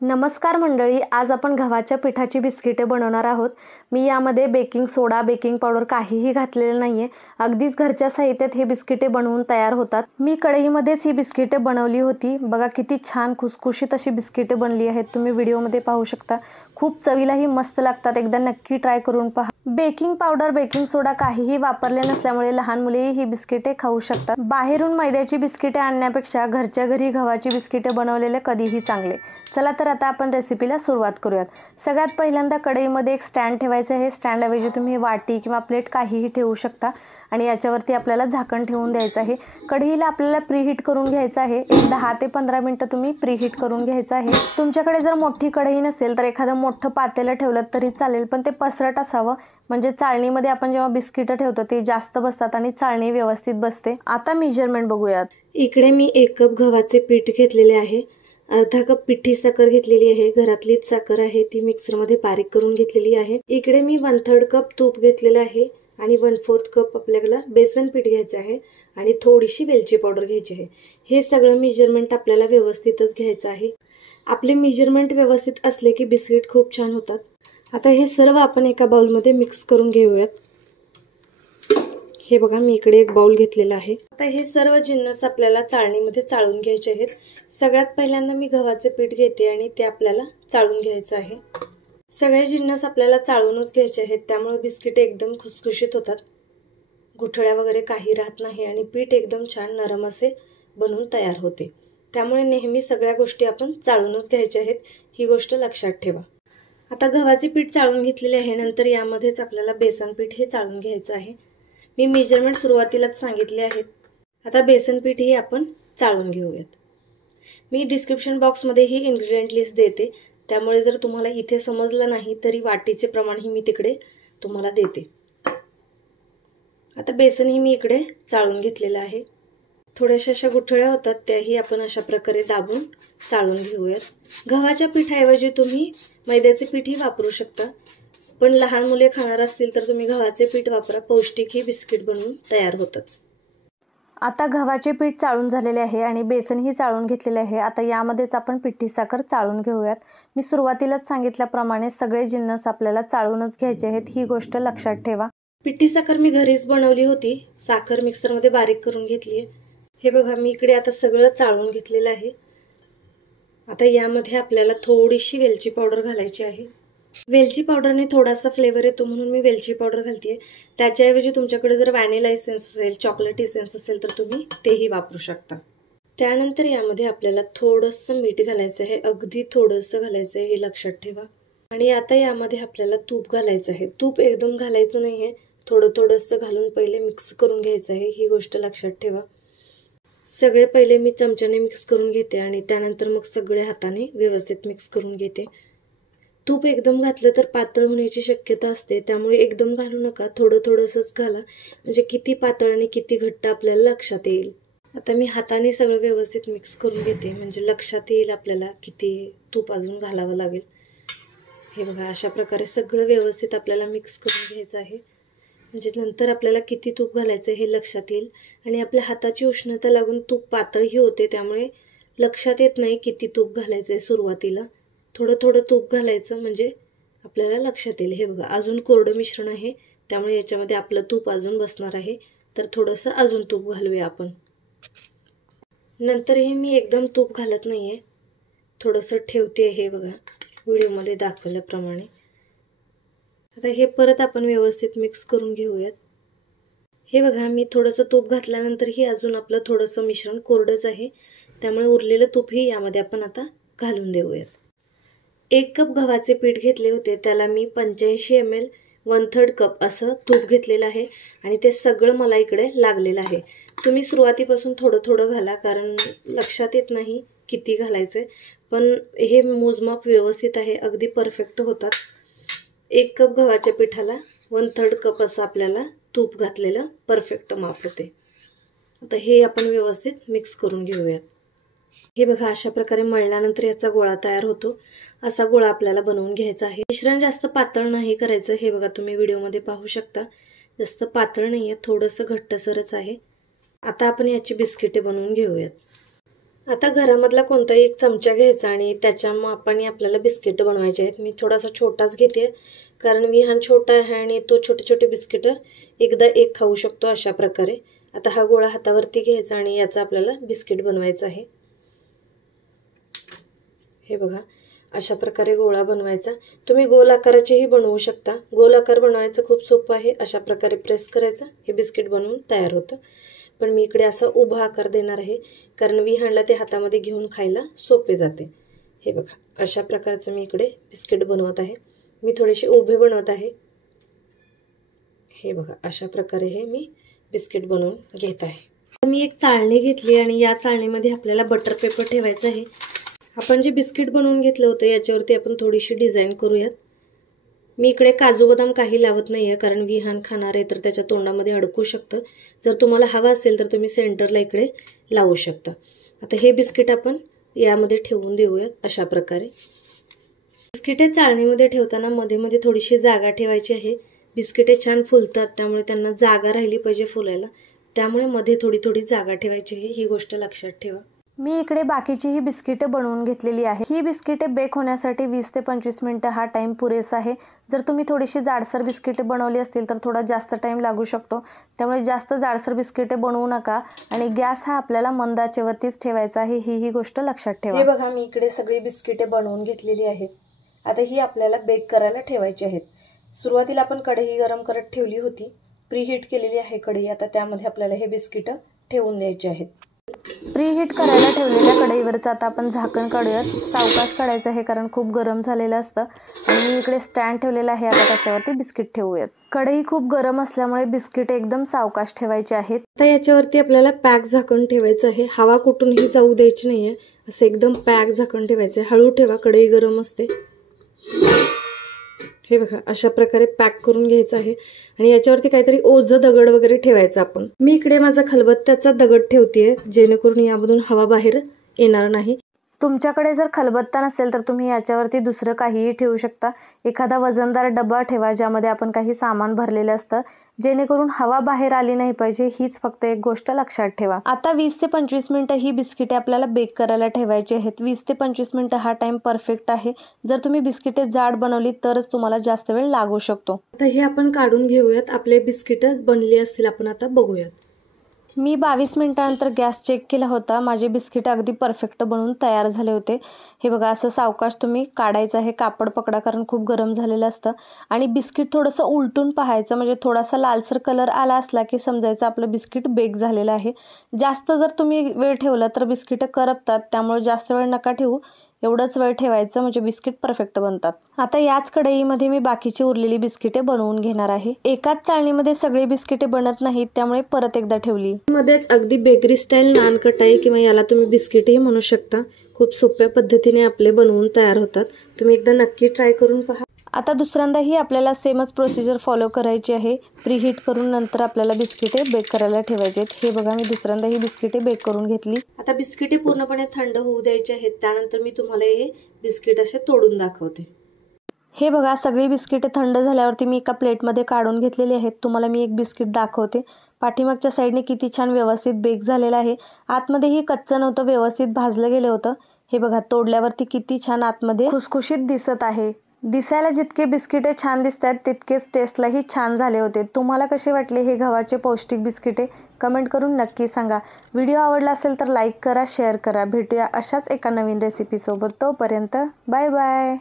नमस्कार मंडळी, आज आपण गव्हाच्या पिठाची बिस्किटे बनवणार आहोत। मी यामध्ये बेकिंग सोडा, बेकिंग पावडर काहीही घातलेलं नाहीये। अगदीच घरच्या साहित्यात हे बिस्किटे बनवून तयार होतात। मी कढईमध्येच ही बिस्किटे बनवली होती। बघा किती छान खुसखुशीत अशी बिस्किटे बनली आहेत। तुम्ही व्हिडिओमध्ये पाहू शकता। खूप चवीलाही मस्त लागतात। एकदा नक्की ट्राय करून पहा। बेकिंग पावडर, बेकिंग सोडा काहीही वापरले नसल्यामुळे लहान मुलेही ही बिस्किटे खाऊ शकतात। बाहेरून मैद्याची बिस्किटे आणण्यापेक्षा घरच्या घरी गव्हाची बिस्किटे बनवलेले कधीही चांगले। चला तर आता आपण रेसिपीला सुरुवात करूयात। सगळ्यात पहिल्यांदा कढईमध्ये एक स्टँड ठेवायचं आहे। स्टँड ऐवजी तुम्ही वाटी किंवा प्लेट काहीही ठेवू शकता आणि याच्यावरती आपल्याला झाकण ठेवून द्यायचं आहे। कढईला आपल्याला प्रीहीट करून घ्यायचं आहे। एक 10 ते 15 मिनिटं तुम्ही प्रीहीट करून घ्यायचं आहे। तुमच्याकडे जर मोठी कढई नसेल तर एखादं मोठं पातेलं ठेवलं तरी चालेल, पण ते पसरट असावं, म्हणजे चाळणीमध्ये आपण जेव्हा बिस्किटं ठेवतो ते जास्त बसतात आणि चाळणी व्यवस्थित बसते। आता मेजरमेंट बघूयात। इकडे मी 1 कप गव्हाचे पीठ घेतलेले आहे। अर्धा कप पिठी साखर घेतलेली आहे। घरातलीच साखर आहे, ती मिक्सरमध्ये बारीक करून घेतलेली आहे। इकडे मी 1/3 कप तूप घेतलेलं आहे आणि 1/4 कप आपल्याला बेसन पीठ घ्यायचं आहे आणि थोडीशी वेलची पावडर घ्यायची आहे। हे सगळं मेजरमेंट आपल्याला व्यवस्थितच घ्यायचं आहे। आपले मेजरमेंट व्यवस्थित असले की बिस्किट खूप छान होतात। आता हे सर्व आपण एका बाउलमध्ये मिक्स करून घेऊयात। हे बघा, मी इकडे एक बाउल घेतलेला आहे। आता हे सर्व जिन्नस आपल्याला चाळणीमध्ये चाळून घ्यायचे आहेत। सगळ्यात पहिल्यांदा मी गव्हाचे पीठ घेते आणि ते आपल्याला चाळून घ्यायचं आहे। सगळे जिन्नस आपल्याला चाळूनच घ्यायचे आहेत, त्यामुळे बिस्किटे एकदम खुसखुशीत होतात। गुठळ्या वगैरे काही राहत नाही आणि पीठ एकदम छान नरम असे बनून तयार होते। त्यामुळे नेहमी सगळ्या गोष्टी आपण चाळूनच घ्यायच्या आहेत, ही गोष्ट लक्षात ठेवा। आता गव्हाचे पीठ चाळून घेतलेले आहे, नंतर यामध्येच आपल्याला बेसन पीठ हे चाळून घ्यायचं आहे। मी मेजरमेंट सुरुवातीलाच सांगितले आहेत। आता बेसन पीठ हे आपण चाळून घेऊयात। मी डिस्क्रिप्शन बॉक्समध्ये ही इन्ग्रेडियंट लिस्ट देते, त्यामुळे जर तुम्हाला इथे समजलं नाही तरी वाटीचे प्रमाण ही मी तिकडे तुम्हाला देते। आता बेसन ही मी इकडे चाळून घेतलेलं आहे। थोड्याशा अशा गुठळ्या होतात, त्याही आपण अशा प्रकारे दाबून चाळून घेऊयात। गव्हाच्या पिठाऐवजी तुम्ही मैद्याचे पीठही वापरू शकता, पण लहान मुले खाणार असतील तर तुम्ही गव्हाचे पीठ वापरा। पौष्टिक ही बिस्किट बनवून तयार होतात। आता गव्हाचे पीठ चाळून झालेले आहे आणि बेसनही चाळून घेतलेले आहे। आता यामध्येच आपण पिठी साखर चाळून घेऊयात। मी सुरुवातीलाच सांगितल्याप्रमाणे सगळे जिन्नस आपल्याला चाळूनच घ्यायचे आहेत, ही गोष्ट लक्षात ठेवा। पिठी साखर मी घरीच बनवली होती। साखर मिक्सरमध्ये बारीक करून घेतली आहे। हे बघा, मी इकडे आता सगळं चाळून घेतलेलं आहे। आता यामध्ये आपल्याला थोडीशी वेलची पावडर घालायची आहे। वेलची पावडरने थोडासा फ्लेवर येतो म्हणून मी वेलची पावडर घालतेय। त्याच्याऐवजी तुमच्याकडे जर व्हॅनिला एसेन्स असेल, चॉकलेट एसेन्स असेल तर तुम्ही तेही वापरू शकता। त्यानंतर यामध्ये आपल्याला थोडंसं मीठ घालायचं आहे, अगदी थोडंसं घालायचं आहे, हे लक्षात ठेवा। आणि आता यामध्ये आपल्याला तूप घालायचं आहे। तूप एकदम घालायचं नाहीये, थोडं थोडंसं घालून पहिले मिक्स करून घ्यायचं आहे, ही गोष्ट लक्षात ठेवा। सगळे पहिले मी चमच्याने मिक्स करून घेते आणि त्यानंतर मग सगळे हाताने व्यवस्थित मिक्स करून घेते। तूप एकदम घातलं तर पातळ होण्याची शक्यता असते, त्यामुळे एकदम घालू नका, थोडं थोडंसंच घाला, म्हणजे किती पातळ आणि किती घट्ट आपल्याला लक्षात येईल। आता मी हाताने सगळं व्यवस्थित मिक्स करून घेते, म्हणजे लक्षात येईल आपल्याला किती तूप अजून घालावं लागेल। हे बघा, अशा प्रकारे सगळं व्यवस्थित आपल्याला मिक्स करून घ्यायचं आहे, म्हणजे नंतर आपल्याला किती तूप घालायचं हे लक्षात येईल। आणि आपल्या हाताची उष्णता लागून तूप पातळही होते, त्यामुळे लक्षात येत नाही किती तूप घालायचंय। सुरुवातीला थोडं थोडं तूप घालायचं, म्हणजे आपल्याला लक्षात येईल। हे बघा, अजून कोरडं मिश्रण आहे, त्यामुळे याच्यामध्ये आपलं तूप अजून बसणार आहे, तर थोडंसं अजून तूप घालूया आपण। नंतरही मी एकदम तूप घालत नाहीये, थोडंसं ठेवते। हे बघा, व्हिडिओमध्ये दाखवल्याप्रमाणे। आता हे परत आपण व्यवस्थित मिक्स करून घेऊयात। हे बघा, मी थोडंसं तूप घातल्यानंतरही अजून आपलं थोडंसं मिश्रण कोरडंच आहे, त्यामुळे उरलेलं तूपही यामध्ये आपण आता घालून देऊयात। 1 कप गव्हाचे पीठ घेतले होते, त्याला मी 85 ml 1/3 कप असं तूप घेतलेलं आहे आणि ते सगळं मला इकडे लागलेलं आहे। तुम्ही सुरुवातीपासून थोडं थोडं घाला, कारण लक्षात येत नाही किती घालायचंय, पण हे मोजमाप व्यवस्थित आहे, अगदी परफेक्ट होतात। 1 कप गव्हाच्या पिठाला 1/3 कप असं आपल्याला तूप घातलेलं परफेक्ट माप होते। आता हे आपण व्यवस्थित मिक्स करून घेऊयात। हे बघा, अशा प्रकारे मळल्यानंतर याचा गोळा तयार होतो। असा गोळा आपल्याला बनवून घ्यायचा आहे। मिश्रण जास्त पातळ नाही करायचं। हे बघा, तुम्ही व्हिडिओमध्ये पाहू शकता, जास्त पातळ नाहीये, थोडंसं घट्टसरच आहे। आता आपण याची बिस्किटे बनवून घेऊयात। आता घरामधला कोणताही एक चमचा घ्यायचा आणि त्याच्या मापाने आपल्याला बिस्किट बनवायचे आहेत. मी थोडासा छोटाच घेते कारण विहान छोटा आहे आणि तो छोटे छोटे बिस्किट एकदा एक खाऊ शकतो अशा प्रकारे. आता हा गोळा हातावरती घ्यायचा आणि याचा आपल्याला बिस्किट बनवायचा आहे. हे बघा, अशा प्रकारे गोळा बनवायचा. तुम्ही गोल आकाराचेही बनवू शकता. गोल आकार बनवायचं खूप सोपं आहे. अशा प्रकारे प्रेस करायचं, हे बिस्किट बनवून तयार होतं. पण मी इकडे असा उभा आकार देणार आहे कारण विहानला ते हातामध्ये घेऊन खायला सोपे जाते. हे बघा, अशा प्रकारचं मी इकडे बिस्किट बनवत आहे. मी थोडेसे उभे बनवत आहे. हे बघा, अशा प्रकारे हे मी बिस्किट बनवून घेत आहे. मी एक चाळणी घेतली आणि या चाळणीमध्ये आपल्याला बटर पेपर ठेवायचं आहे. आपण जे बिस्किट बनवून घेतलं होतं याच्यावरती आपण थोडीशी डिझाईन करूयात. मी इकडे काजू बदाम काही लावत नाहीये कारण विहान खाणार आहे तर त्याच्या तोंडामध्ये अडकू शकतं. जर तुम्हाला हवा असेल तर तुम्ही सेंटरला इकडे लावू शकता. आता हे बिस्किट आपण यामध्ये ठेवून देऊयात अशा प्रकारे. बिस्किटे चाळणीमध्ये ठेवताना मध्ये मध्ये थोडीशी जागा ठेवायची आहे. बिस्किटे छान फुलतात त्यामुळे त्यांना जागा राहिली पाहिजे फुलायला. त्यामुळे मध्ये थोडी थोडी जागा ठेवायची आहे, ही गोष्ट लक्षात ठेवा. मी इकडे बाकीची ही बिस्किटे बनवून घेतलेली आहे. ही बिस्किटे बेक होण्यासाठी 20 ते 25 मिनिटं हा टाइम पुरेसा आहे. जर तुम्ही थोडीशी जाडसर बिस्किटे बनवली असतील तर थोडा जास्त टाइम लागू शकतो. त्यामुळे जास्त जाडसर बिस्किटे बनवू नका आणि गॅस हा आपल्याला मंद आचेवरतीच ठेवायचा आहे, ही गोष्ट लक्षात ठेवा. हे बघा, मी इकडे सगळी बिस्किटे बनवून घेतलेली आहेत. आता ही आपल्याला बेक करायला ठेवायची आहेत. सुरुवातीला आपण कढई गरम करत ठेवली होती. प्रीहीट केलेली आहे कढई. आता त्यामध्ये आपल्याला हे बिस्किट ठेवून द्यायचे आहेत. प्रीहीट करायला ठेवलेल्या कढईवरचं आता आपण झाकण काढूयात. सावकाश काढायचं आहे कारण खूप गरम झालेलं असतं. आणि मी इकडे स्टँड ठेवलेला आहे. आता त्याच्यावरती बिस्किट ठेवूयात. कढई खूप गरम असल्यामुळे बिस्किट एकदम सावकाश ठेवायचे आहेत. आता याच्यावरती आपल्याला पॅक झाकण ठेवायचं आहे. हवा कुठूनही जाऊ द्यायची नाहीये. असं एकदम पॅक झाकण ठेवायचं आहे. हळू ठेवा, कढई गरम असते. हे बघा, अशा प्रकारे पॅक करून घ्यायचं आहे आणि याच्यावरती काहीतरी ओझं दगड वगैरे ठेवायचं आपण. मी इकडे माझा खलबत्त्याचा दगड ठेवतेय जेणेकरून यामधून हवा बाहेर येणार नाही. तुमच्याकडे जर खलबत्ता नसेल तर तुम्ही याच्यावरती दुसरं काहीही ठेवू शकता. एखादा वजनदार डबा ठेवा ज्यामध्ये आपण काही सामान भरलेलं असतं, जेणेकरून हवा बाहेर आली नाही पाहिजे. हीच फक्त एक गोष्ट लक्षात ठेवा. आता 20 ते 25 मिनिटं ही बिस्किटे आपल्याला बेक करायला ठेवायची आहेत. 20 ते 25 मिनिटं हा टाइम परफेक्ट आहे. जर तुम्ही बिस्किटे जाड बनवली तरच तुम्हाला जास्त वेळ लागू शकतो. आता हे आपण काढून घेऊयात. आपले बिस्किट बनले असतील, आपण आता बघूयात. मी 22 मिनिटांनंतर गॅस चेक केला होता. माझे बिस्किट अगदी परफेक्ट बनवून तयार झाले होते. हे बघा, असं सावकाश तुम्ही काढायचं आहे. कापड पकडा कारण खूप गरम झालेलं असतं. आणि बिस्किट थोडंसं उलटून पाहायचं, म्हणजे थोडासा लालसर कलर आला असला की समजायचं आपलं बिस्किट बेक झालेलं आहे. जास्त जर तुम्ही वेळ ठेवला तर बिस्किट करपतात. त्यामुळे जास्त वेळ नका ठेवू. एवढंच वेळ ठेवायचं म्हणजे बिस्किट परफेक्ट बनतात. आता याच कढईमध्ये मी बाकीची उरलेली बिस्किटे बनवून घेणार आहे. एकाच चाळणीमध्ये सगळी बिस्किटे बनत नाहीत त्यामुळे परत एकदा ठेवली. मध्येच अगदी बेकरी स्टाईल नान कटाई किंवा याला तुम्ही बिस्किटही म्हणू शकता. खूप सोप्या पद्धतीने आपले बनवून तयार होतात. तुम्ही एकदा नक्की ट्राय करून पहा. आता दुसऱ्यांदाही आपल्याला सेमच प्रोसिजर फॉलो करायची आहे. प्रीहीट करून नंतर आपल्याला बिस्किटे बेक करायला ठेवायचे आहेत. हे बघा, मी दुसऱ्यांदा ही बिस्किटे बेक करून घेतली. आता बिस्किटे पूर्णपणे थंड होऊ द्यायचे आहेत. त्यानंतर मी तुम्हाला हे बिस्किट असे तोडून दाखवते. हे बघा, सगळी बिस्किटे थंड झाल्यावरती मी एका प्लेटमध्ये काढून घेतलेली आहेत. तुम्हाला मी एक बिस्किट दाखवते. पाठीमागच्या साईडने किती छान व्यवस्थित बेक झालेलं आहे. आतमध्येही कच्चं नव्हतं, व्यवस्थित भाजलं गेलं होतं. हे बघा, तोडल्यावरती किती छान आतमध्ये खुसखुशीत दिसत आहे. दिसायला जितके बिस्किटे छान दिसतात तितकेच टेस्टलाही छान झाले होते. तुम्हाला कसे वाटले हे गव्हाचे पौष्टिक बिस्किटे? कमेंट करून नक्की सांगा. व्हिडिओ आवडला असेल तर लाईक करा, शेअर करा. भेटूया अशाच एका नवीन रेसिपीसोबत. तोपर्यंत बाय बाय.